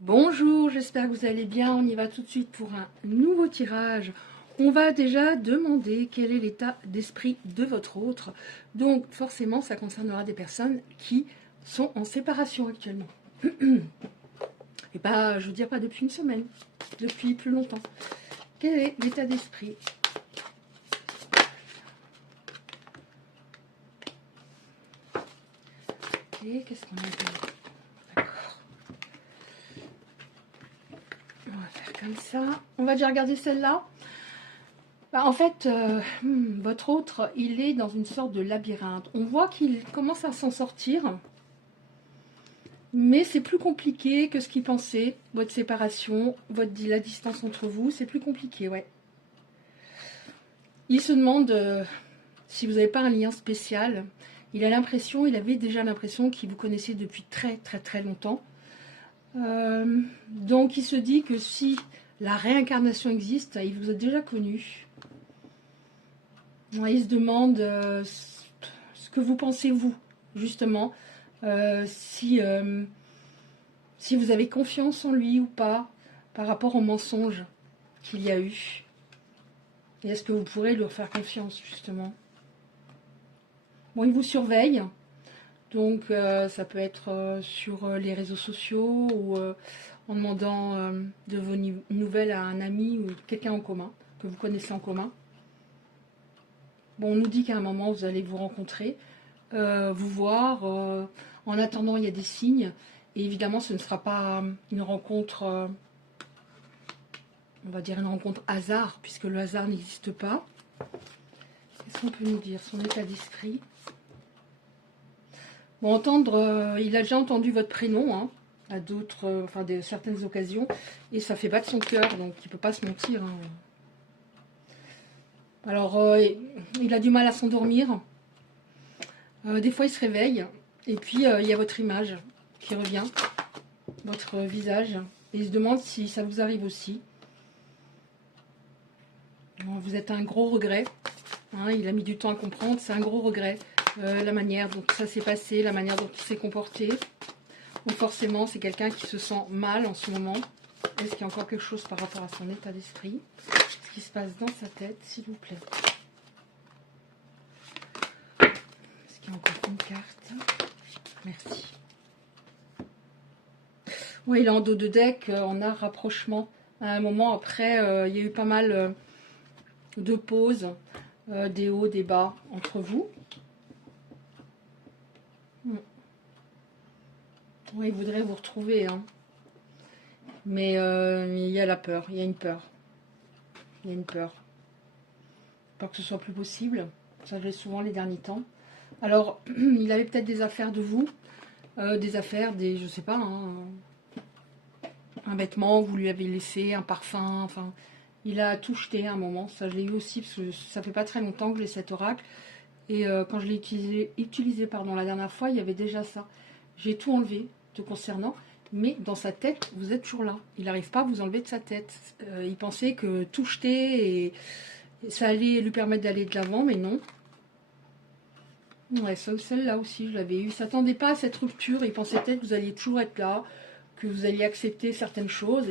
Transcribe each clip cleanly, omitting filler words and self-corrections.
Bonjour, j'espère que vous allez bien. On y va tout de suite pour un nouveau tirage. On va déjà demander quel est l'état d'esprit de votre autre. Donc forcément, ça concernera des personnes qui sont en séparation actuellement. Et pas, je veux dire, pas depuis une semaine, depuis plus longtemps. Quel est l'état d'esprit? Ok, qu'est-ce qu'on a dit? D'accord. On va faire comme ça. On va déjà regarder celle-là. En fait, votre autre, il est dans une sorte de labyrinthe. On voit qu'il commence à s'en sortir, mais c'est plus compliqué que ce qu'il pensait. Votre séparation, la distance entre vous, c'est plus compliqué, ouais. Il se demande si vous n'avez pas un lien spécial. Il avait déjà l'impression qu'il vous connaissait depuis très très très longtemps. Donc il se dit que si la réincarnation existe, il vous a déjà connu. Il se demande ce que vous pensez, vous, justement, si vous avez confiance en lui ou pas, par rapport aux mensonges qu'il y a eu. Et est-ce que vous pourrez lui faire confiance, justement? Bon, il vous surveille, donc ça peut être sur les réseaux sociaux ou en demandant de vos nouvelles à un ami ou quelqu'un en commun, que vous connaissez en commun. Bon, on nous dit qu'à un moment, vous allez vous rencontrer, vous voir. En attendant, il y a des signes. Et évidemment, ce ne sera pas une rencontre, on va dire une rencontre hasard, puisque le hasard n'existe pas. Qu'est-ce qu'on peut nous dire? Son état d'esprit. Bon, il a déjà entendu votre prénom, hein, à d'autres, certaines occasions, et ça fait battre son cœur, donc il ne peut pas se mentir, hein. Alors, il a du mal à s'endormir. Des fois, il se réveille. Et puis, il y a votre image qui revient. Votre visage. Et il se demande si ça vous arrive aussi. Vous êtes un gros regret. Hein, il a mis du temps à comprendre. C'est un gros regret. La manière dont ça s'est passé. La manière dont il s'est comporté. Donc forcément, c'est quelqu'un qui se sent mal en ce moment. Est-ce qu'il y a encore quelque chose par rapport à son état d'esprit? Ce qui se passe dans sa tête, s'il vous plaît. Est-ce qu'il y a encore une carte? Merci. Oui, il est en dos de deck, on a rapprochement. À un moment, après, il y a eu pas mal de pauses, des hauts, des bas entre vous. Oui, il voudrait vous retrouver, hein. Mais il y a la peur, il y a une peur. Il y a une peur. Peur que ce soit plus possible. Ça arrive souvent les derniers temps. Alors, il avait peut-être des affaires de vous, je sais pas, hein, un vêtement que vous lui avez laissé, un parfum, enfin, il a tout jeté à un moment. Ça, je l'ai eu aussi, parce que ça fait pas très longtemps que j'ai cet oracle. Et quand je l'ai utilisé la dernière fois, il y avait déjà ça. J'ai tout enlevé te concernant, mais dans sa tête, vous êtes toujours là. Il n'arrive pas à vous enlever de sa tête. Il pensait que tout jeter, et ça allait lui permettre d'aller de l'avant, mais non. Ouais, celle-là aussi, je l'avais eu. Il ne s'attendait pas à cette rupture. Il pensait peut-être que vous alliez toujours être là, que vous alliez accepter certaines choses.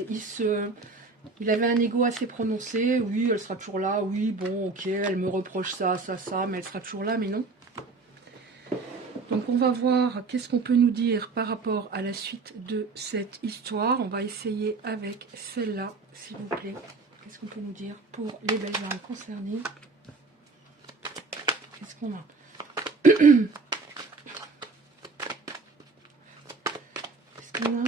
Il avait un ego assez prononcé. Oui, elle sera toujours là. Oui, bon, ok, elle me reproche ça, ça, ça, mais elle sera toujours là, mais non. Donc on va voir qu'est-ce qu'on peut nous dire par rapport à la suite de cette histoire. On va essayer avec celle-là, s'il vous plaît. Qu'est-ce qu'on peut nous dire pour les belles âmes concernées? Qu'est-ce qu'on a? Qu'est-ce qu'on a?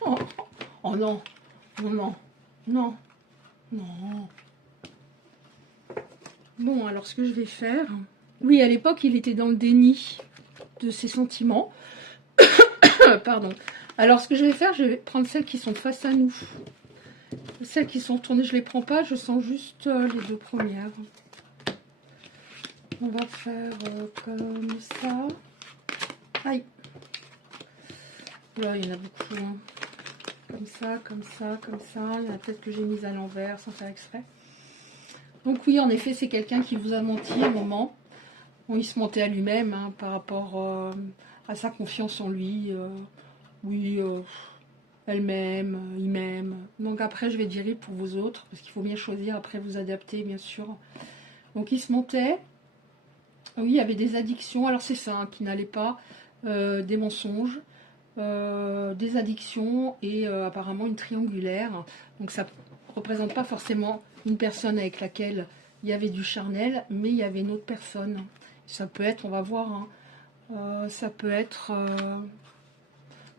Oh, oh non, non, non, non, non. Bon, alors ce que je vais faire... Oui, à l'époque, il était dans le déni de ses sentiments. Pardon. Alors, ce que je vais faire, je vais prendre celles qui sont face à nous. Celles qui sont tournées, je ne les prends pas, je sens juste les deux premières. On va faire comme ça. Aïe. Là, il y en a beaucoup. Hein. Comme ça, comme ça, comme ça. Il y en a peut-être que j'ai mis à l'envers sans faire exprès. Donc oui, en effet, c'est quelqu'un qui vous a menti à un moment. Bon, il se mentait à lui-même hein, par rapport à sa confiance en lui. Oui, elle m'aime, il m'aime. Donc après, je vais dire pour vous autres, parce qu'il faut bien choisir, après vous adapter, bien sûr. Donc il se mentait. Oui, il y avait des addictions. Alors c'est ça, hein, qui n'allait pas. Des mensonges. Des addictions et apparemment une triangulaire. Donc ça ne représente pas forcément une personne avec laquelle il y avait du charnel, mais il y avait une autre personne. Ça peut être, on va voir, hein, ça peut être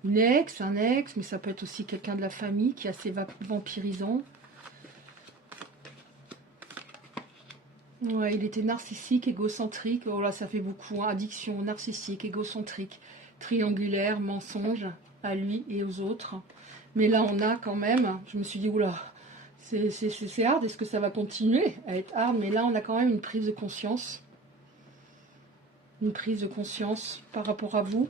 une ex, un ex, mais ça peut être aussi quelqu'un de la famille qui est assez vampirisant. Ouais, il était narcissique, égocentrique. Oh là, ça fait beaucoup. Hein. Addiction, narcissique, égocentrique, triangulaire, mensonge à lui et aux autres. Mais là, on a quand même, je me suis dit, oula, c'est hard. Est-ce que ça va continuer à être hard? Mais là, on a quand même une prise de conscience. Une prise de conscience par rapport à vous.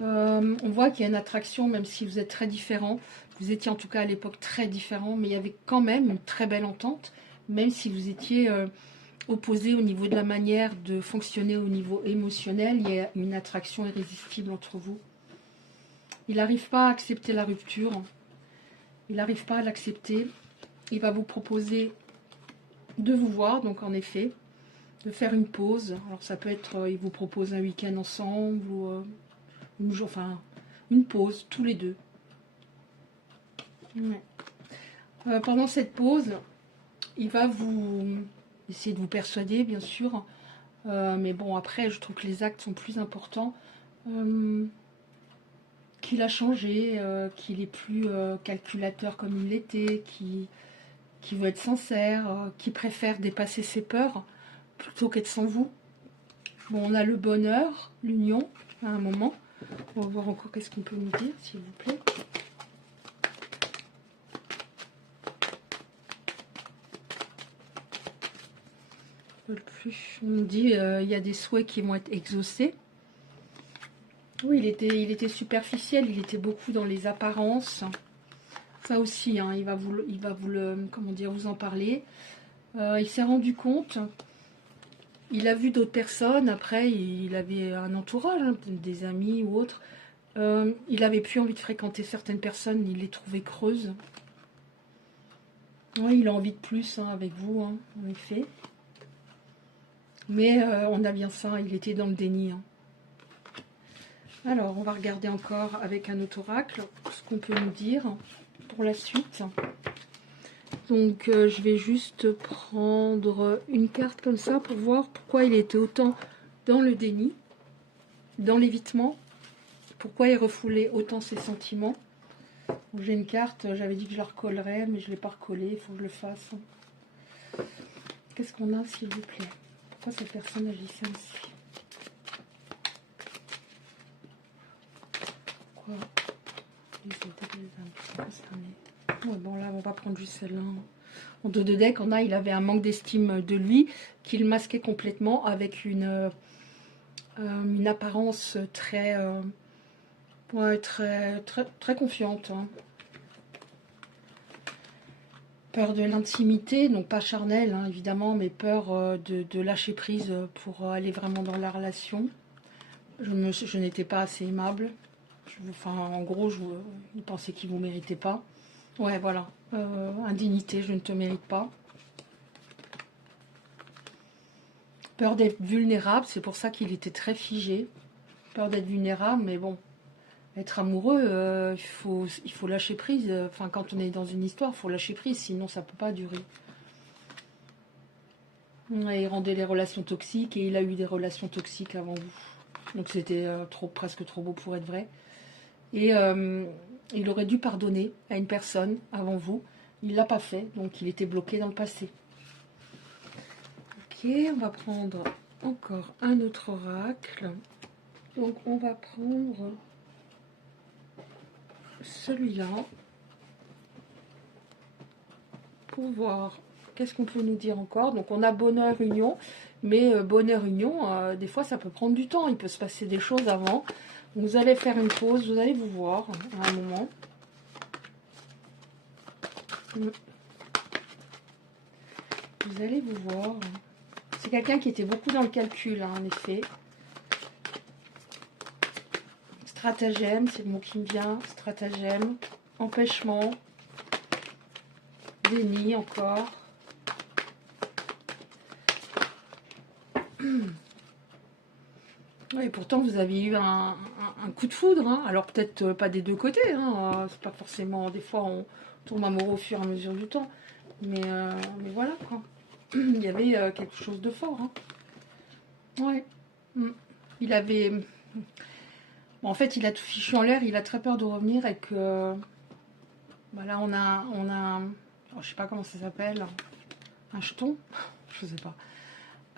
On voit qu'il y a une attraction, même si vous êtes très différents. Vous étiez en tout cas à l'époque très différents, mais il y avait quand même une très belle entente, même si vous étiez opposés au niveau de la manière de fonctionner au niveau émotionnel. Il y a une attraction irrésistible entre vous. Il n'arrive pas à accepter la rupture. Il n'arrive pas à l'accepter. Il va vous proposer de vous voir, donc en effet, de faire une pause. Alors ça peut être, il vous propose un week-end ensemble, ou enfin, une pause, tous les deux. Ouais. Pendant cette pause, il va vous essayer de vous persuader, bien sûr. Mais bon, après, je trouve que les actes sont plus importants. Qu'il a changé, qu'il est plus calculateur comme il l'était, qui veut être sincère, qui préfère dépasser ses peurs plutôt qu'être sans vous. Bon, on a le bonheur, l'union, à un moment. On va voir encore qu'est-ce qu'on peut nous dire, s'il vous plaît. Plus. On nous dit il y a des souhaits qui vont être exaucés. Oui, il était superficiel, il était beaucoup dans les apparences. Ça aussi, hein, il va vous le, comment dire, vous en parler. Il s'est rendu compte. Il a vu d'autres personnes. Après, il avait un entourage, hein, des amis ou autres. Il avait plus envie de fréquenter certaines personnes. Il les trouvait creuses. Oui, il a envie de plus hein, avec vous, hein, en effet. Mais on a bien ça, il était dans le déni. Hein. Alors, on va regarder encore avec un autre oracle ce qu'on peut nous dire pour la suite. Donc, je vais juste prendre une carte comme ça pour voir pourquoi il était autant dans le déni, dans l'évitement, pourquoi il refoulait autant ses sentiments. J'ai une carte, j'avais dit que je la recollerais, mais je ne l'ai pas recollée, il faut que je le fasse. Qu'est-ce qu'on a, s'il vous plaît? Pourquoi cette personne agissait ainsi? Pourquoi les idées des âmes qui sont concernées? Ouais, bon, là, on va prendre juste celle-là. En dos de deck, il avait un manque d'estime de lui qu'il masquait complètement avec une apparence très, ouais, très confiante. Hein. Peur de l'intimité, donc pas charnelle hein, évidemment, mais peur de lâcher prise pour aller vraiment dans la relation. Je n'étais pas assez aimable. Enfin, en gros, il pensait qu'il ne vous méritait pas. Ouais, voilà. Indignité, je ne te mérite pas. Peur d'être vulnérable, c'est pour ça qu'il était très figé. Peur d'être vulnérable, mais bon, être amoureux, il faut lâcher prise. Enfin, quand on est dans une histoire, il faut lâcher prise, sinon ça ne peut pas durer. Ouais, il rendait les relations toxiques et il a eu des relations toxiques avant vous. Donc c'était presque trop beau pour être vrai. Et il aurait dû pardonner à une personne avant vous. Il ne l'a pas fait, donc il était bloqué dans le passé. Ok, on va prendre encore un autre oracle. Donc on va prendre celui-là pour voir qu'est-ce qu'on peut nous dire encore. Donc on a bonheur union, mais bonheur union, des fois ça peut prendre du temps. Il peut se passer des choses avant. Vous allez faire une pause, vous allez vous voir à un moment. Vous allez vous voir. C'est quelqu'un qui était beaucoup dans le calcul, hein, en effet. Stratagème, c'est le mot qui me vient. Stratagème, empêchement, déni encore. Et pourtant, vous avez eu un coup de foudre. Hein. Alors, peut-être pas des deux côtés. Hein. C'est pas forcément... Des fois, on tombe amoureux au fur et à mesure du temps. Mais voilà, quoi. Il y avait quelque chose de fort. Hein. Ouais. Il avait... Bon, en fait, il a tout fichu en l'air. Il a très peur de revenir et que... Bah là, on a oh, je sais pas comment ça s'appelle. Un jeton. Je sais pas.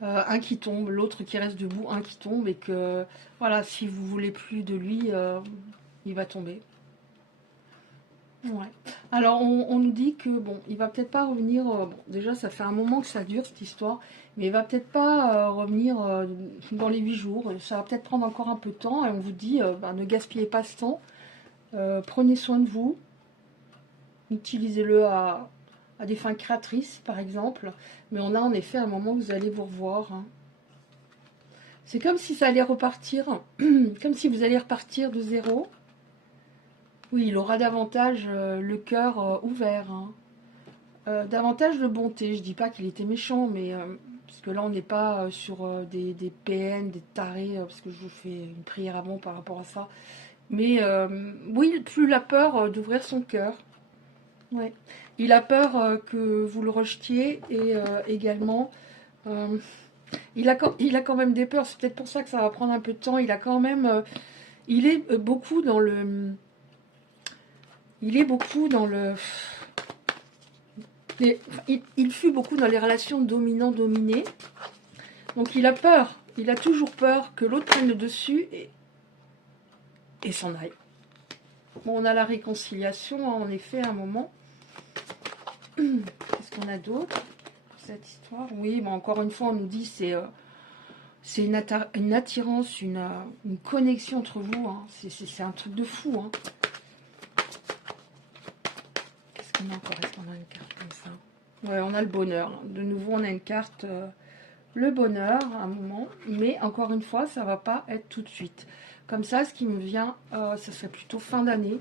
Un qui tombe, l'autre qui reste debout, un qui tombe, et que voilà, si vous voulez plus de lui, il va tomber. Ouais. Alors on nous dit que bon, il va peut-être pas revenir. Bon, déjà, ça fait un moment que ça dure cette histoire, mais il va peut-être pas revenir dans les 8 jours. Ça va peut-être prendre encore un peu de temps, et on vous dit, bah, ne gaspillez pas ce temps. Prenez soin de vous. Utilisez-le à des fins créatrices, par exemple. Mais on a en effet un moment où vous allez vous revoir. Hein. C'est comme si ça allait repartir, comme si vous allez repartir de zéro. Oui, il aura davantage le cœur ouvert. Hein. Davantage de bonté. Je dis pas qu'il était méchant, mais parce que là, on n'est pas sur des PN, des tarés, parce que je vous fais une prière avant par rapport à ça. Mais oui, plus la peur d'ouvrir son cœur. Ouais. Il a peur que vous le rejetiez et également, il a quand même des peurs. C'est peut-être pour ça que ça va prendre un peu de temps. Il a quand même, il est beaucoup dans le, il fut beaucoup dans les relations dominant-dominé. Donc il a peur. Il a toujours peur que l'autre prenne le dessus et s'en aille. Bon, on a la réconciliation, hein, en effet, à un moment. Qu'est-ce qu'on a d'autre pour cette histoire? Oui, bon, encore une fois, on nous dit c'est une attirance, une connexion entre vous. Hein. C'est un truc de fou. Hein. Qu'est-ce qu'on a encore? Est-ce qu'on a une carte comme ça? Ouais, on a le bonheur. De nouveau, on a une carte, le bonheur, à un moment. Mais encore une fois, ça ne va pas être tout de suite. Comme ça, ce qui me vient, ça serait plutôt fin d'année.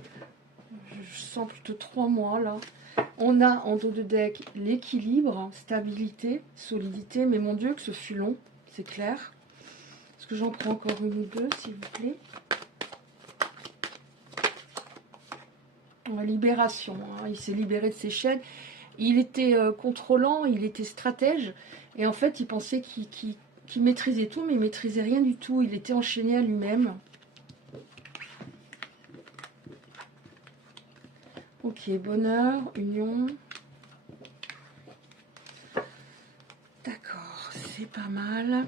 Je sens plutôt 3 mois, là. On a en dos de deck l'équilibre, stabilité, solidité. Mais mon Dieu, que ce fut long, c'est clair. Est-ce que j'en prends encore une ou deux, s'il vous plaît? Libération. Hein. Il s'est libéré de ses chaînes. Il était contrôlant, il était stratège. Et en fait, il pensait qu'il maîtrisait tout, mais il ne maîtrisait rien du tout. Il était enchaîné à lui-même. Ok, bonheur, union. D'accord, c'est pas mal.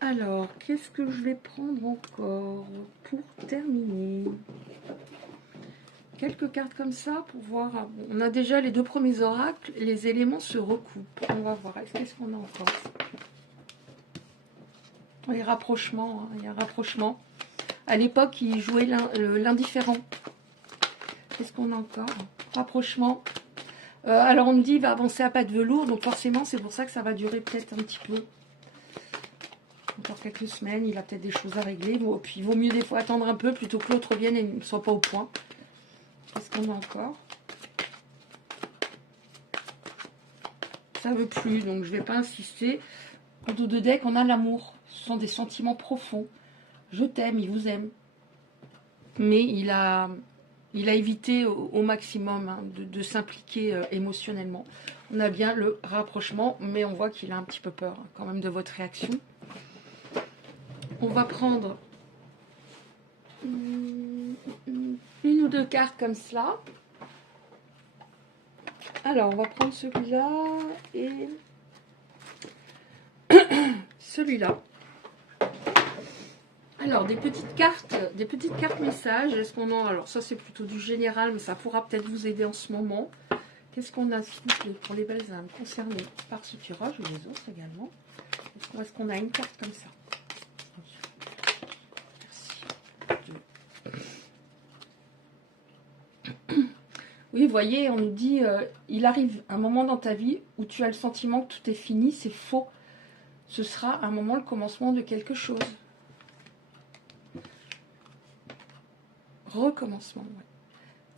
Alors, qu'est-ce que je vais prendre encore pour terminer? Quelques cartes comme ça pour voir. On a déjà les 2 premiers oracles. Les éléments se recoupent. On va voir. Qu'est-ce qu'on a encore? Oui, rapprochement. Hein, il y a un rapprochement. À l'époque, il jouait l'indifférent. Qu'est-ce qu'on a encore? Rapprochement. Alors, on me dit il va avancer à pas de velours. Donc, forcément, c'est pour ça que ça va durer peut-être un petit peu. Encore quelques semaines. Il a peut-être des choses à régler. Bon, puis, il vaut mieux des fois attendre un peu plutôt que l'autre revienne et ne soit pas au point. Qu'est-ce qu'on a encore? Ça veut plus, donc je ne vais pas insister. En dos de deck, on a l'amour. Ce sont des sentiments profonds. Je t'aime, il vous aime. Mais il a évité au maximum hein, de s'impliquer émotionnellement. On a bien le rapprochement, mais on voit qu'il a un petit peu peur hein, quand même de votre réaction. On va prendre une ou 2 cartes comme cela. Alors, on va prendre celui-là et celui-là. Alors, des petites cartes messages. Est-ce qu'on a... Alors, ça, c'est plutôt du général, mais ça pourra peut-être vous aider en ce moment. Qu'est-ce qu'on a, s'il vous plaît, pour les belles âmes concernées par ce tirage, ou les autres également? Est-ce qu'on a une carte comme ça? Oui, vous voyez, on nous dit, il arrive un moment dans ta vie où tu as le sentiment que tout est fini, c'est faux. ce sera un moment le commencement de quelque chose. Recommencement, ouais.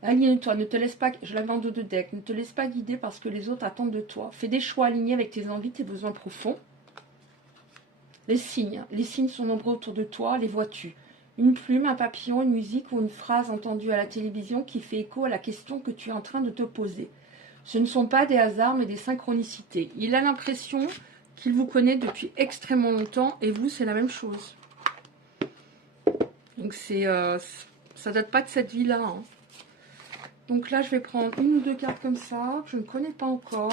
Aligne-toi, ne te laisse pas, je l'avais en dos de deck, ne te laisse pas guider parce que les autres attendent de toi. Fais des choix alignés avec tes envies, tes besoins profonds. Les signes sont nombreux autour de toi, les vois-tu? Une plume, un papillon, une musique ou une phrase entendue à la télévision qui fait écho à la question que tu es en train de te poser. Ce ne sont pas des hasards mais des synchronicités. Il a l'impression qu'il vous connaît depuis extrêmement longtemps et vous c'est la même chose. Donc ça date pas de cette vie-là, hein. Donc là, je vais prendre une ou deux cartes comme ça, que je ne connais pas encore,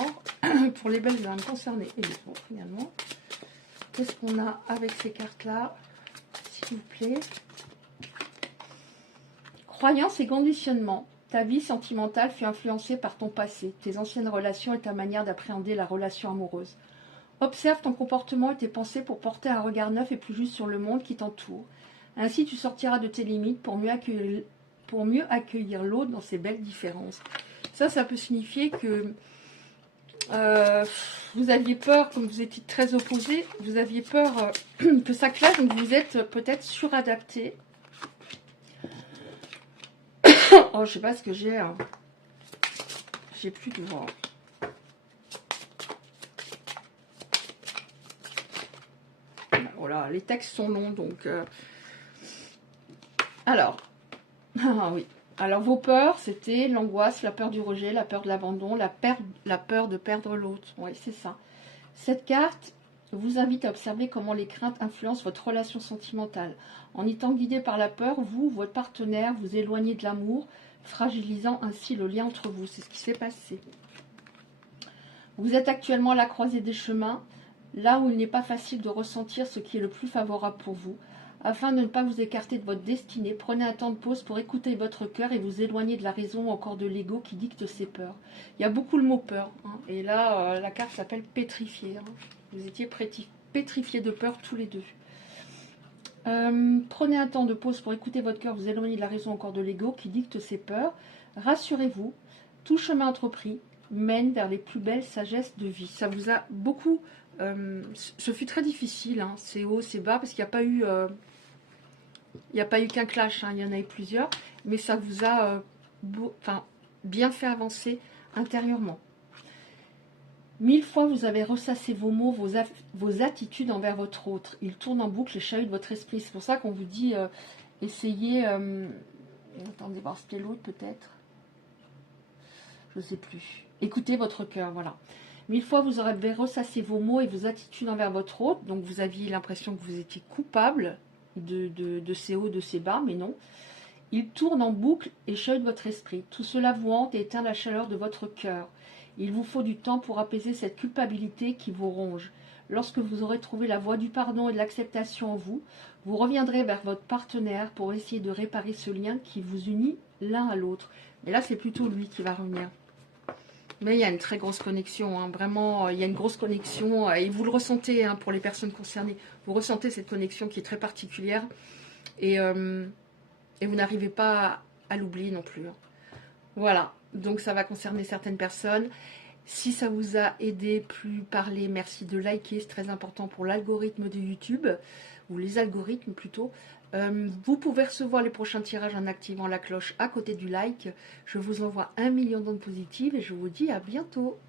pour les belles âmes concernées et les autres, finalement. Qu'est-ce qu'on a avec ces cartes-là, s'il vous plaît? Croyances et conditionnements. Ta vie sentimentale fut influencée par ton passé, tes anciennes relations et ta manière d'appréhender la relation amoureuse. Observe ton comportement et tes pensées pour porter un regard neuf et plus juste sur le monde qui t'entoure. Ainsi, tu sortiras de tes limites pour mieux accueillir l'autre dans ses belles différences. Ça peut signifier que vous aviez peur, comme vous étiez très opposés, vous aviez peur que ça clash, donc vous êtes peut-être suradapté. Oh, je sais pas ce que j'ai. Hein. J'ai plus de voix. Voilà, les textes sont longs, donc... Alors, ah oui. Alors, vos peurs, c'était l'angoisse, la peur du rejet, la peur de l'abandon, la peur de perdre l'autre. Oui, c'est ça. Cette carte vous invite à observer comment les craintes influencent votre relation sentimentale. En étant guidé par la peur, vous, votre partenaire, vous éloignez de l'amour, fragilisant ainsi le lien entre vous. C'est ce qui s'est passé. Vous êtes actuellement à la croisée des chemins, là où il n'est pas facile de ressentir ce qui est le plus favorable pour vous. Afin de ne pas vous écarter de votre destinée, prenez un temps de pause pour écouter votre cœur et vous éloigner de la raison ou encore de l'ego qui dicte ses peurs. Il y a beaucoup le mot peur. Hein, et là, la carte s'appelle pétrifié. Hein. Vous étiez pétrifiés de peur tous les deux. Prenez un temps de pause pour écouter votre cœur, vous éloigner de la raison ou encore de l'ego qui dicte ses peurs. Rassurez-vous, tout chemin entrepris mène vers les plus belles sagesses de vie. Ça vous a beaucoup... ce fut très difficile, hein, c'est haut, c'est bas, parce qu'il n'y a pas eu... il n'y a pas eu qu'un clash, hein, il y en a eu plusieurs, mais ça vous a bien fait avancer intérieurement. 1000 fois vous avez ressassé vos mots, vos attitudes envers votre autre. Ils tournent en boucle et chahutent votre esprit. C'est pour ça qu'on vous dit, essayez... attendez, voir c'était l'autre peut-être. Je ne sais plus. Écoutez votre cœur, voilà. 1000 fois vous aurez ressassé vos mots et vos attitudes envers votre autre. Donc vous aviez l'impression que vous étiez coupable de ces hauts, de ces bas, mais non. Il tourne en boucle et chahutent votre esprit. Tout cela vous hante et éteint la chaleur de votre cœur. Il vous faut du temps pour apaiser cette culpabilité qui vous ronge. Lorsque vous aurez trouvé la voie du pardon et de l'acceptation en vous, vous reviendrez vers votre partenaire pour essayer de réparer ce lien qui vous unit l'un à l'autre. Et là, c'est plutôt lui qui va revenir. Mais il y a une très grosse connexion, hein. Vraiment, il y a une grosse connexion, et vous le ressentez, hein, pour les personnes concernées. Vous ressentez cette connexion qui est très particulière, et vous n'arrivez pas à l'oublier non plus. Hein. Voilà, donc ça va concerner certaines personnes. Si ça vous a aidé, plus parler, merci de liker, c'est très important pour l'algorithme de YouTube, ou les algorithmes plutôt. Vous pouvez recevoir les prochains tirages en activant la cloche à côté du like. Je vous envoie 1 million d'ondes positives et je vous dis à bientôt.